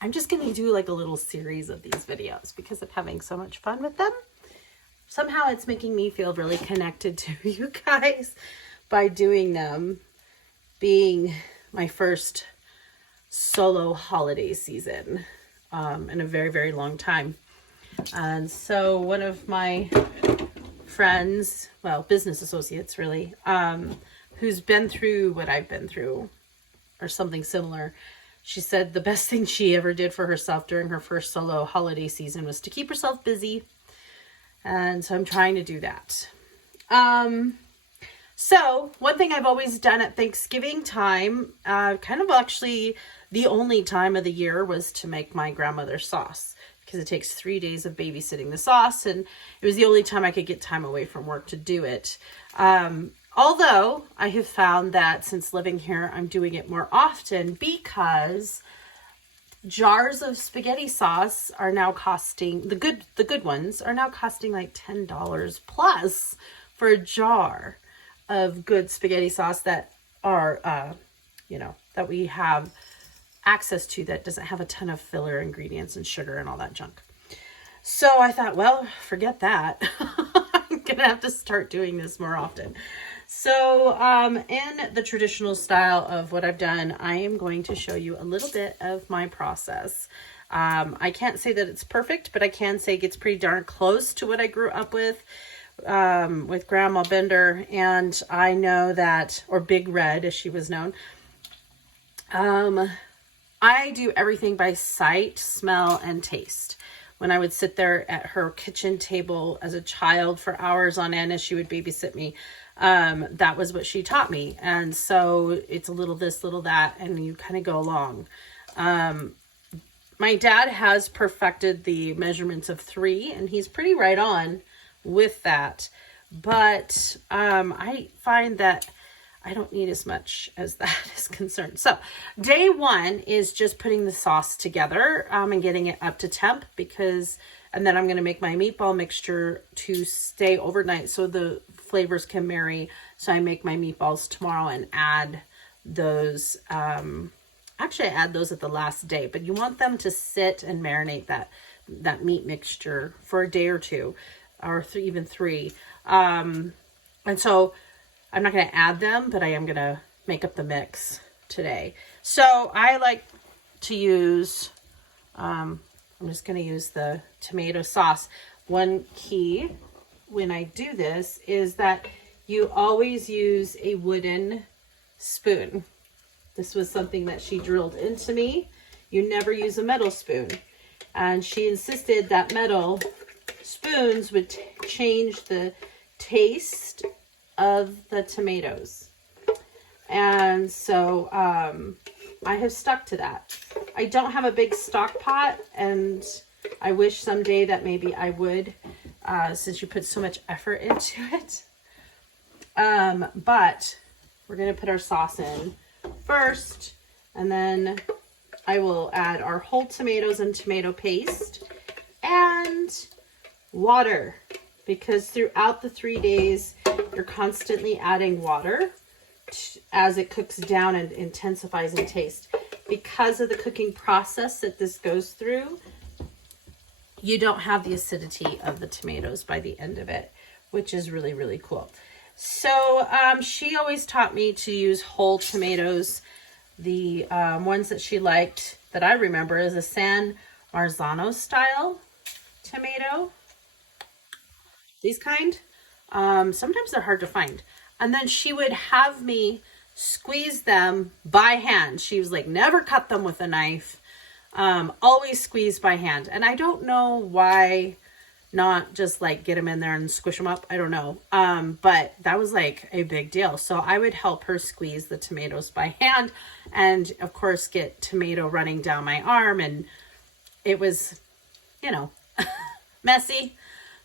I'm just going to do like a little series of these videos because I'm having so much fun with them. Somehow it's making me feel really connected to you guys by doing them, being my first solo holiday season in a very, very long time. And so one of my friends, well, business associates really, who's been through what I've been through or something similar, she said the best thing she ever did for herself during her first solo holiday season was to keep herself busy. And so I'm trying to do that. So one thing I've always done at Thanksgiving time, kind of actually the only time of the year, was to make my grandmother's sauce, because it takes 3 days of babysitting the sauce, and it was the only time I could get time away from work to do it. Although I have found that since living here, I'm doing it more often because jars of spaghetti sauce are now costing, the good ones are now costing like $10 plus for a jar of good spaghetti sauce that are, that we have access to, that doesn't have a ton of filler ingredients and sugar and all that junk. So I thought, well, forget that. I'm going to have to start doing this more often. So in the traditional style of what I've done, I am going to show you a little bit of my process. I can't say that it's perfect, but I can say it gets pretty darn close to what I grew up with Grandma Bender. And I know that, or Big Red as she was known, I do everything by sight, smell, and taste. When I would sit there at her kitchen table as a child for hours on end as she would babysit me, that was what she taught me. And so it's a little this, little that, and you kind of go along. My dad has perfected the measurements of 3, and he's pretty right on with that. But I find that I don't need as much as that is concerned. So day 1 is just putting the sauce together and getting it up to temp, and then I'm going to make my meatball mixture to stay overnight so the flavors can marry. So I make my meatballs tomorrow and add those. Actually, I add those at the last day, but you want them to sit and marinate that meat mixture for a day or 2, or even 3. And so I'm not going to add them, but I am going to make up the mix today. So I like to use, I'm just going to use the tomato sauce. One key when I do this is that you always use a wooden spoon. This was something that she drilled into me. You never use a metal spoon. And she insisted that metal spoons would change the taste of the tomatoes. And so I have stuck to that. I don't have a big stock pot, and I wish someday that maybe I would, since you put so much effort into it. But we're going to put our sauce in first, and then I will add our whole tomatoes and tomato paste and water, because throughout the 3 days, you're constantly adding water as it cooks down and intensifies in taste. Because of the cooking process that this goes through, you don't have the acidity of the tomatoes by the end of it, which is really, really cool. So she always taught me to use whole tomatoes. The ones that she liked that I remember is a San Marzano style tomato. These kind. Sometimes they're hard to find. And then she would have me squeeze them by hand. She was like, never cut them with a knife. Always squeeze by hand. And I don't know why not just like get them in there and squish them up. I don't know. But that was like a big deal. So I would help her squeeze the tomatoes by hand, and of course get tomato running down my arm. And it was, messy.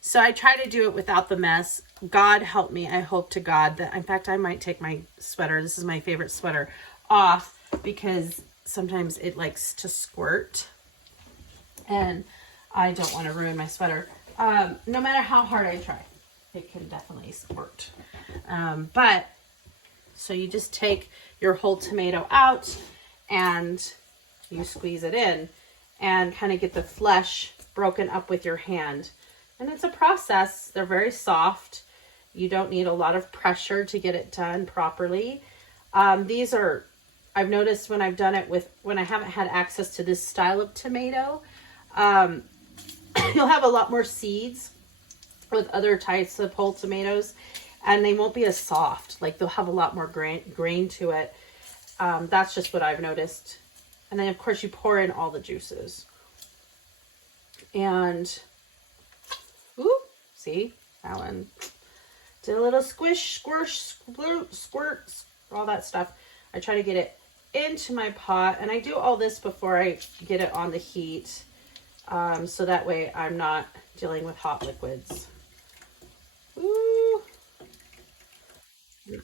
So I try to do it without the mess. God help me. I hope to God that, in fact, I might take my sweater. This is my favorite sweater off, because sometimes it likes to squirt and I don't want to ruin my sweater. No matter how hard I try, it can definitely squirt. But so you just take your whole tomato out and you squeeze it in. and kind of get the flesh broken up with your hand. And it's a process. They're very soft. You don't need a lot of pressure to get it done properly. These are, I've noticed when I've done it when I haven't had access to this style of tomato, you'll have a lot more seeds with other types of whole tomatoes, and they won't be as soft. Like, they'll have a lot more grain to it. That's just what I've noticed. And then, of course, you pour in all the juices. And, ooh, see, that one did a little squish, squirt, squirt, all that stuff. I try to get it into my pot, and I do all this before I get it on the heat, so that way I'm not dealing with hot liquids. Ooh.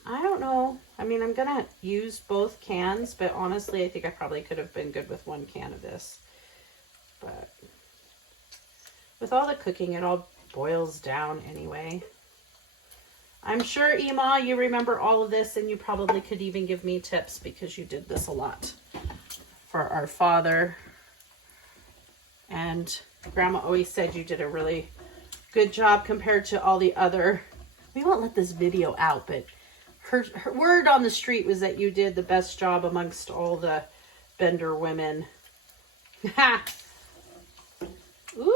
I don't know. I mean, I'm gonna use both cans, but honestly, I think I probably could have been good with one can of this. But with all the cooking, it all boils down anyway. I'm sure, Ema, you remember all of this, and you probably could even give me tips because you did this a lot for our father. And Grandma always said you did a really good job compared to all the other. We won't let this video out, but her word on the street was that you did the best job amongst all the Bender women. Ha! Oop!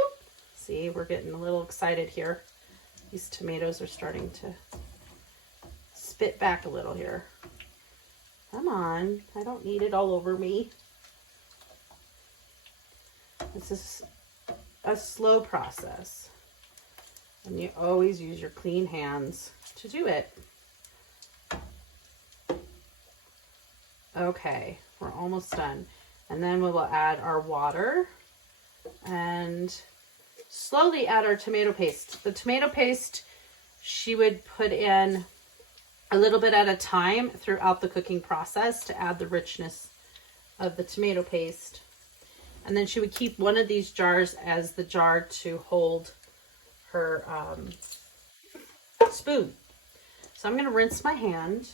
See, we're getting a little excited here. These tomatoes are starting to spit back a little here. Come on, I don't need it all over me. This is a slow process, and you always use your clean hands to do it. Okay, we're almost done. And then we will add our water and slowly add our tomato paste. The tomato paste, she would put in a little bit at a time throughout the cooking process to add the richness of the tomato paste. And then she would keep one of these jars as the jar to hold her spoon. So I'm going to rinse my hand.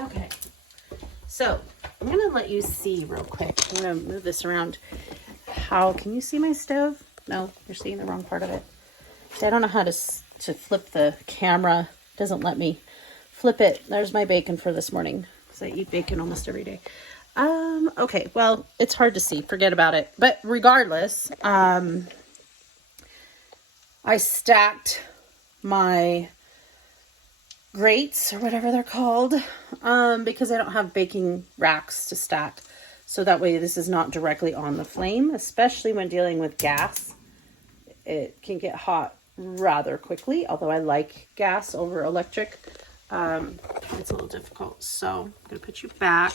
Okay, so I'm going to let you see real quick. I'm going to move this around. How can you see my stove? No, you're seeing the wrong part of it. See, I don't know how to flip the camera. It doesn't let me flip it. There's my bacon for this morning, because I eat bacon almost every day. Okay, well, it's hard to see. Forget about it. But regardless, I stacked my grates, or whatever they're called, because I don't have baking racks to stack. So that way this is not directly on the flame, especially when dealing with gas. It can get hot rather quickly, although I like gas over electric. It's a little difficult. So I'm going to put you back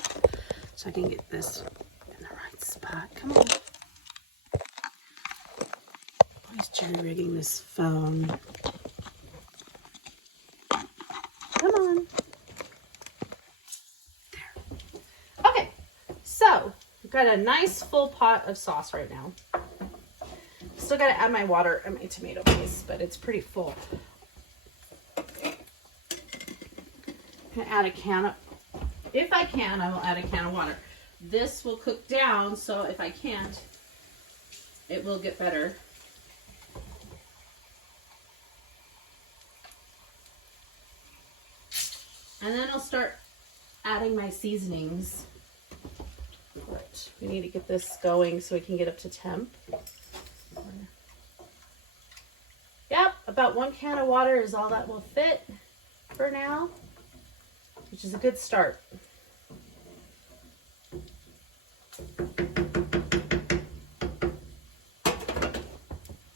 so I can get this in the right spot. Come on. Always jerry-rigging this phone. Come on. There. Okay. So I've got a nice full pot of sauce right now. Still got to add my water and my tomato paste, but it's pretty full. I'm going to add a can of, if I can, I will add a can of water. This will cook down, so if I can't, it will get better. And then I'll start adding my seasonings. But we need to get this going so we can get up to temp. Yep, about 1 can of water is all that will fit for now, which is a good start.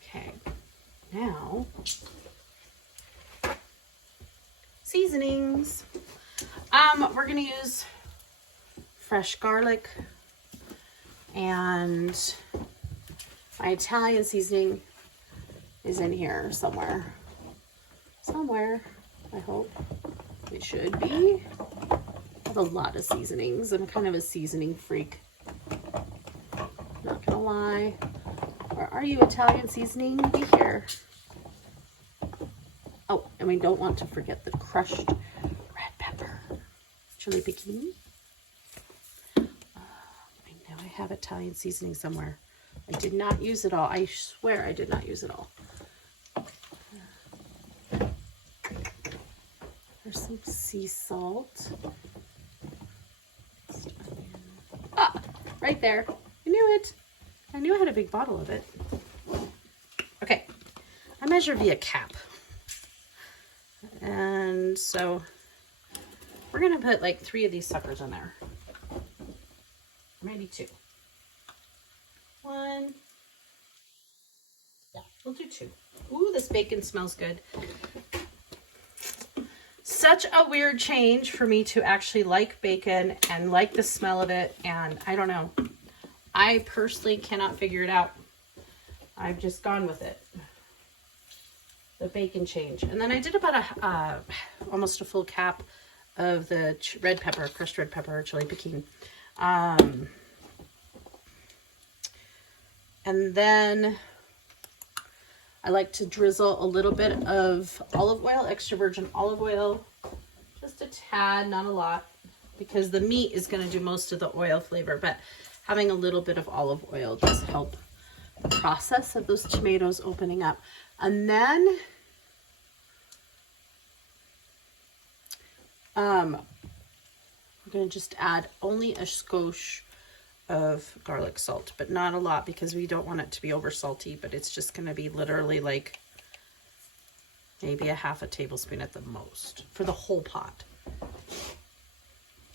Okay, now seasonings. We're gonna use fresh garlic and my Italian seasoning is in here somewhere. Somewhere, I hope. It should be. I have a lot of seasonings. I'm kind of a seasoning freak. Not gonna lie. Where are you, Italian seasoning? Be here. Oh, and we don't want to forget the crushed red pepper. chili piquin. I know I have Italian seasoning somewhere. I did not use it all. I swear I did not use it all. There's some sea salt. Ah, right there. I knew it. I knew I had a big bottle of it. Okay, I measure via cap. And so we're gonna put like 3 of these suckers in there. Maybe 2. 1. Yeah, we'll do 2. Ooh, this bacon smells good. Such a weird change for me to actually like bacon and like the smell of it. And I don't know. I personally cannot figure it out. I've just gone with it. The bacon change. And then I did about almost a full cap of the red pepper, crushed red pepper, chili piquin. And then I like to drizzle a little bit of olive oil, extra virgin olive oil, just a tad, not a lot, because the meat is going to do most of the oil flavor, but having a little bit of olive oil just help the process of those tomatoes opening up. And then I'm going to just add only a skosh of garlic salt, but not a lot because we don't want it to be over salty, but it's just going to be literally like maybe a half a tablespoon at the most for the whole pot.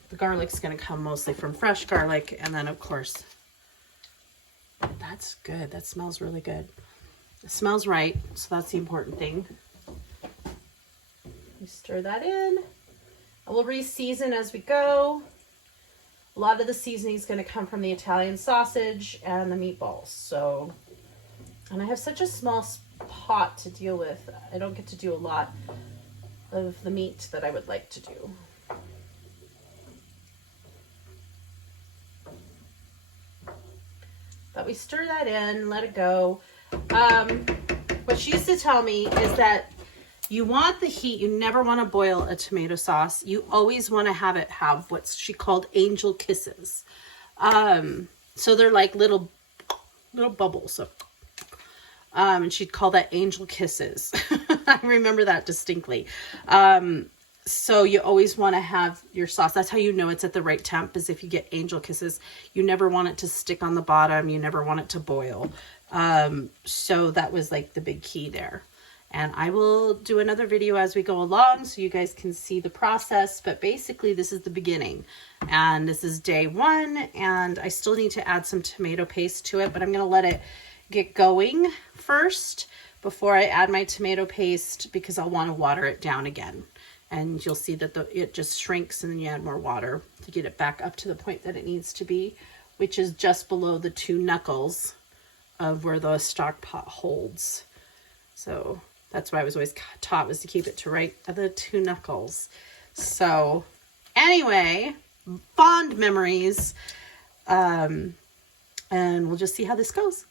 The garlic's going to come mostly from fresh garlic, and then of course, that's good. That smells really good. It smells right, so that's the important thing. We stir that in. And we'll re-season as we go. A lot of the seasoning is going to come from the Italian sausage and the meatballs. So, and I have such a small pot to deal with. I don't get to do a lot of the meat that I would like to do. But we stir that in, let it go. What she used to tell me is that you want the heat. You never want to boil a tomato sauce. You always want to have it have what she called angel kisses. So they're like little bubbles. So, and she'd call that angel kisses. I remember that distinctly. So you always want to have your sauce. That's how you know it's at the right temp, is if you get angel kisses. You never want it to stick on the bottom. You never want it to boil. So that was like the big key there. And I will do another video as we go along so you guys can see the process. But basically, this is the beginning. And this is day 1. And I still need to add some tomato paste to it. But I'm going to let it get going first before I add my tomato paste, because I'll want to water it down again. And you'll see that it just shrinks, and then you add more water to get it back up to the point that it needs to be, which is just below the 2 knuckles of where the stock pot holds. So that's what I was always taught, was to keep it to right at the 2 knuckles. So anyway, fond memories. And we'll just see how this goes.